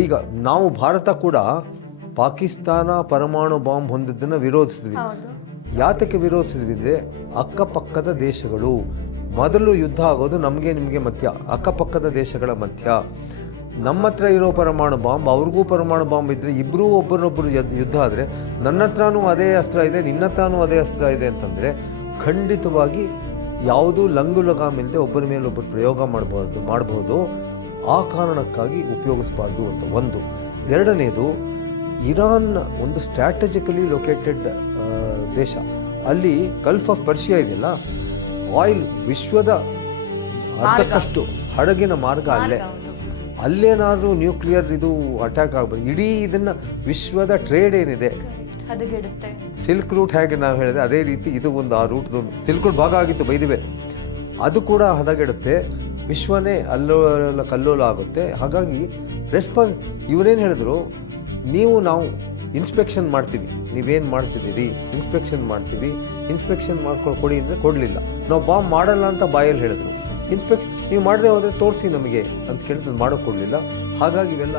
ಈಗ ನಾವು ಭಾರತ ಕೂಡ ಪಾಕಿಸ್ತಾನ ಪರಮಾಣು ಬಾಂಬ್ ಹೊಂದಿದ್ದನ್ನು ವಿರೋಧಿಸಿದ್ವಿ. ಯಾತಕ್ಕೆ ವಿರೋಧಿಸಿದ್ವಿ ಅಂದರೆ ಅಕ್ಕಪಕ್ಕದ ದೇಶಗಳು, ಮೊದಲು ಯುದ್ಧ ಆಗೋದು ನಮಗೆ ನಿಮಗೆ ಮಧ್ಯ, ಅಕ್ಕಪಕ್ಕದ ದೇಶಗಳ ಮಧ್ಯ. ನಮ್ಮ ಹತ್ರ ಇರೋ ಪರಮಾಣು ಬಾಂಬ್ ಅವ್ರಿಗೂ ಪರಮಾಣು ಬಾಂಬ್ ಇದ್ದರೆ ಇಬ್ಬರೂ ಒಬ್ಬರನ್ನೊಬ್ಬರು ಯುದ್ಧ ಆದರೆ ನನ್ನ ಹತ್ರನೂ ಅದೇ ಅಸ್ತ್ರ ಇದೆ, ನಿನ್ನ ಹತ್ರನೂ ಅದೇ ಅಸ್ತ್ರ ಇದೆ ಅಂತಂದರೆ ಖಂಡಿತವಾಗಿ ಯಾವುದೂ ಲಂಗು ಲಗಾಮಿಲ್ಲದೆ ಒಬ್ಬರ ಮೇಲೆ ಒಬ್ಬರು ಪ್ರಯೋಗ ಮಾಡಬಹುದು. ಆ ಕಾರಣಕ್ಕಾಗಿ ಉಪಯೋಗಿಸಬಾರ್ದು ಅಂತ ಒಂದು. ಎರಡನೇದು, ಇರಾನ್ ಒಂದು ಸ್ಟ್ರಾಟಜಿಕಲಿ ಲೊಕೇಟೆಡ್ ದೇಶ. ಅಲ್ಲಿ ಗಲ್ಫ್ ಆಫ್ ಪರ್ಷಿಯಾ ಇದೆಯಲ್ಲ, ಆಯಿಲ್ ವಿಶ್ವದ ಅರ್ಧಕ್ಕಷ್ಟು ಹಡಗಿನ ಮಾರ್ಗ ಅಲ್ಲೇನಾದರೂ ನ್ಯೂಕ್ಲಿಯರ್ ಇದು ಅಟ್ಯಾಕ್ ಆಗ್ಬೋದು, ಇಡೀ ಇದನ್ನು ವಿಶ್ವದ ಟ್ರೇಡ್ ಏನಿದೆ ಸಿಲ್ಕ್ ರೂಟ್ ಹೇಗೆ ನಾವು ಹೇಳಿದೆ ಅದೇ ರೀತಿ ಇದು ಒಂದು ಆ ರೂಟ್ದೊಂದು ಸಿಲ್ಕ್ ರೂಟ್ ಭಾಗ ಆಗಿತ್ತು ಬೈದಿವೆ, ಅದು ಕೂಡ ಹದಗೆಡುತ್ತೆ, ವಿಶ್ವನೇ ಕಲ್ಲೋಲ ಆಗುತ್ತೆ. ಹಾಗಾಗಿ ಇವರೇನು ಹೇಳಿದ್ರು, ನಾವು ಇನ್ಸ್ಪೆಕ್ಷನ್ ಮಾಡ್ತೀವಿ, ನೀವೇನು ಮಾಡ್ತಿದ್ದೀರಿ ಇನ್ಸ್ಪೆಕ್ಷನ್ ಮಾಡ್ತೀವಿ, ಇನ್ಸ್ಪೆಕ್ಷನ್ ಕೊಡಿ ಅಂದರೆ ಕೊಡಲಿಲ್ಲ. ನಾವು ಬಾಂಬ್ ಮಾಡಲ್ಲ ಅಂತ ಬಾಯಲ್ಲಿ ಹೇಳಿದ್ರು. ನೀವು ಮಾಡದೆ ಹೋದರೆ ತೋರಿಸಿ ನಮಗೆ ಅಂತ ಕೇಳಿದ್ರೆ ಮಾಡೋಕ್ಕೆ ಕೊಡಲಿಲ್ಲ. ಹಾಗಾಗಿ ಇವೆಲ್ಲ